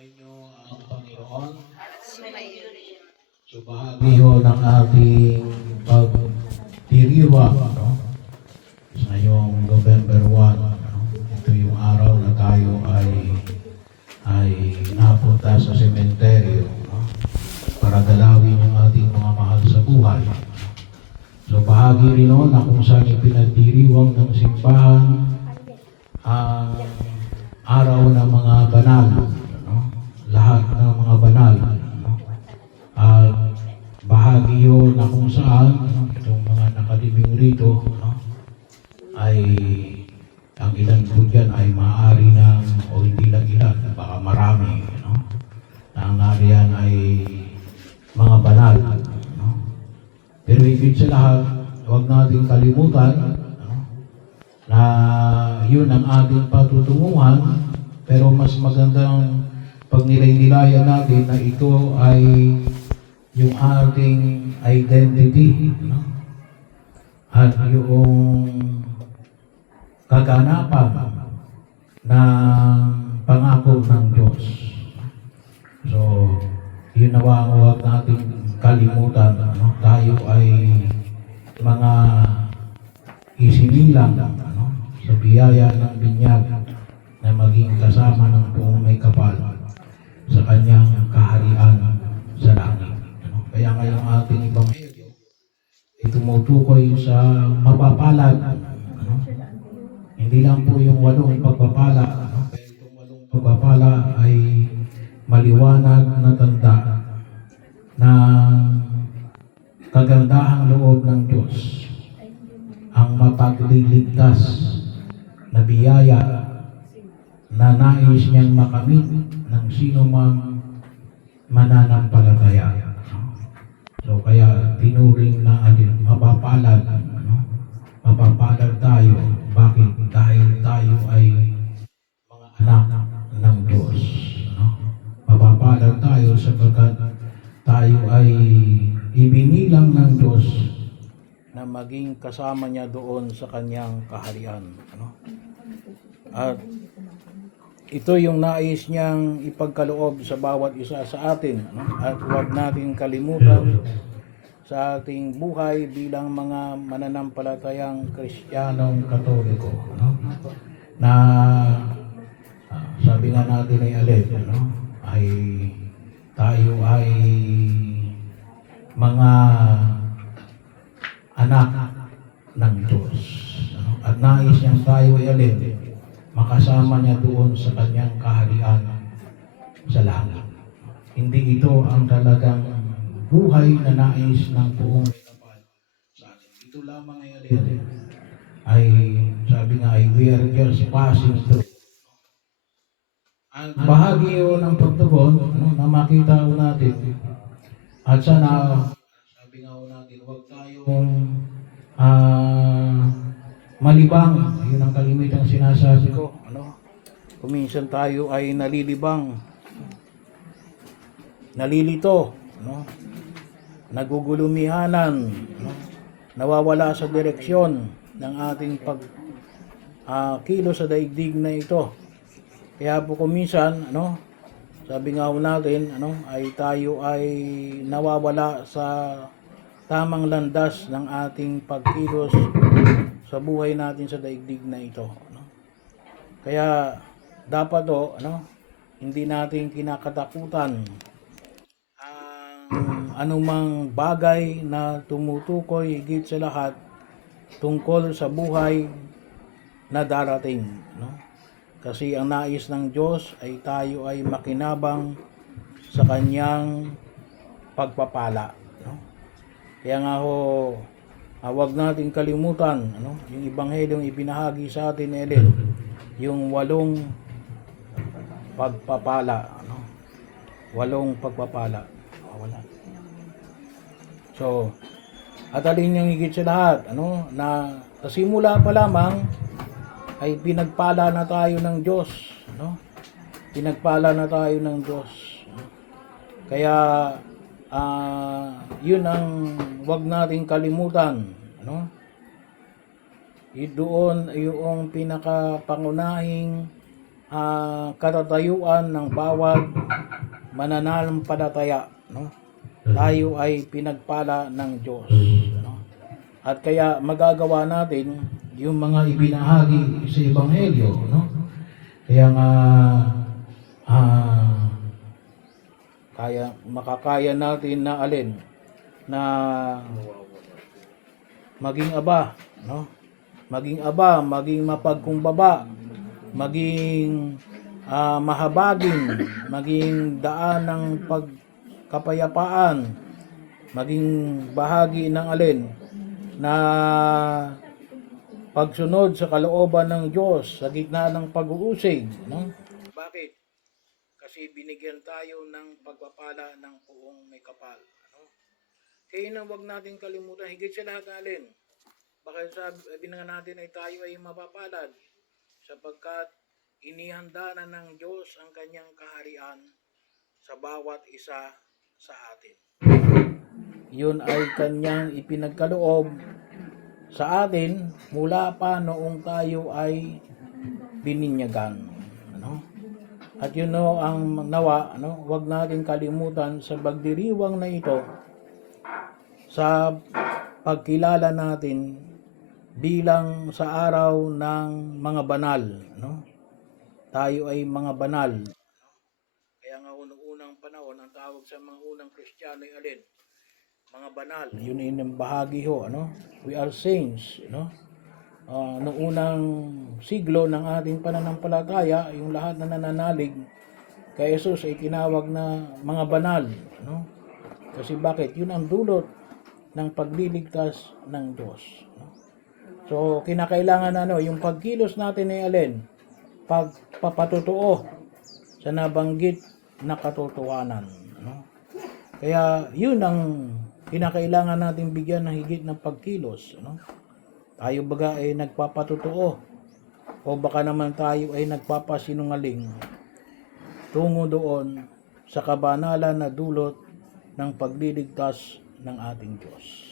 Sumainyo ang Panginoon. So bahagi ho ng ating pagdiriwang sa ngayong November 1. Ito yung araw na tayo ay napunta sa sementeryo para dalawin yung ating mga mahal sa buhay. So bahagi rin na kung saan ipinagdiriwang ng simbahan ang araw ng mga banal, lahat ng mga banal, at bahagi yun na kung saan itong mga nakalibing rito ay ang ilan po dyan ay maaari ng o hindi lang ilan, baka marami, na ang nariyan ay mga banal. Pero higit sa lahat, huwag natin kalimutan na yun ang ating patutunguhan, pero mas magandang pag nilay-nilayan natin na ito ay yung ating identity at yung kaganapan ng pangako ng Diyos. So, yun nawa huwag natin kalimutan. Tayo ay mga isinilang sa biyaya ng binyag na maging kasama ng buong may kapal sa kanyang kaharian sa langit. Kaya ngayong ating ebanghelyo ay tumutukoy sa mapapalad. Hindi lang po yung 8 pagpapala, pero itong 8 pagpapala ay maliwanag na tanda ng kagandahang loob ng Diyos, ang mapagliligtas na biyaya na nais niyang makamit ng sino mang mananampalataya. So kaya tinuring na mapapalad, mapapalad tayo. Bakit? Dahil tayo ay mga anak ng Diyos. Mapapalad tayo sapagkat tayo ay ibinilang ng Diyos na maging kasama niya doon sa kanyang kaharian. At ito yung nais niyang ipagkaloob sa bawat isa sa atin. At huwag natin kalimutan sa ating buhay bilang mga mananampalatayang Kristiyanong Katoliko. Na sabi nga natin ay ay tayo ay mga anak ng Diyos. At nais niyang tayo ay makasama niya doon sa kanyang kaharian sa langit. Hindi ito ang talagang buhay na nais ng buong kapal sa atin. Ito lamang ay sabi nga ay we are just passing through. Ang bahagi yun ng pagtugon na makita ko natin at sana sabi nga natin huwag tayong malibang. Yun ang kalimitang sinasabi ko. Kuminsan tayo ay nalilibang, nalilito, nagugulumihanan, nawawala sa direksyon ng ating kilo sa daigdig na ito. Kaya po kuminsan, sabi nga natin, ay tayo ay nawawala sa tamang landas ng ating pagkilos sa buhay natin sa daigdig na ito. Kaya dapat hindi natin kinakatakutan ang anumang bagay na tumutukoy higit sa lahat tungkol sa buhay na darating. Kasi ang nais ng Diyos ay tayo ay makinabang sa kanyang pagpapala. Kaya nga huwag natin kalimutan yung ebanghelyong ibinahagi sa atin yung 8 pagpapala. 8 pagpapala. Wala. So, at alin yung higit sa lahat, na sa simula pa lamang ay pinagpala na tayo ng Diyos. Pinagpala na tayo ng Diyos. Kaya yun ang wag nating kalimutan. Doon yung pinakapangunahing katatayuan ng bawat mananampalataya, no? Tayo ay pinagpala ng Diyos, no? At kaya magagawa natin Yung mga ibinahagi sa Ebanghelyo, no? Kaya nga, makakaya natin na alin na maging aba, no? Maging aba, maging mapagkumbaba, maging mahabagin, maging daan ng pagkapayapaan, maging bahagi ng alin na pagsunod sa kalooban ng Diyos sa gitna ng pag-uusig, no? Bakit? Kasi binigyan tayo ng pagpapala ng puong may kapal, ano? Kaya na wag natin kalimutan, higit sa lahat alin. Bakit sabi na natin ay tayo ay mapapalad sapagkat inihanda na ng Diyos ang kanyang kaharian sa bawat isa sa atin. Yun ay kanyang ipinagkaloob sa atin mula pa noong tayo ay bininyagan, ano? At yun no, ang nawa, ano, wag natin kalimutan sa pagdiriwang na ito sa pagkilala natin bilang sa araw ng mga banal, no? Tayo ay mga banal. Kaya nga unang panahon, ang tawag sa mga unang Kristiyano ay alin? Mga banal. Yun ay bahagi ho, ano? We are saints, no? Noong unang siglo ng ating pananampalataya, yung lahat na nananalig kay Jesus ay tinawag na mga banal, no? Kasi bakit? Yun ang dulot ng pagliligtas ng Diyos, no? So, kinakailangan yung pagkilos natin ay alin? Pagpapatotoo sa nabanggit na katotohanan, no? Kaya yun ang kinakailangan natin bigyan ng higit ng pagkilos, no? Tayo baga ay nagpapatotoo o baka naman tayo ay nagpapasinungaling tungo doon sa kabanalan na dulot ng pagliligtas ng ating Diyos.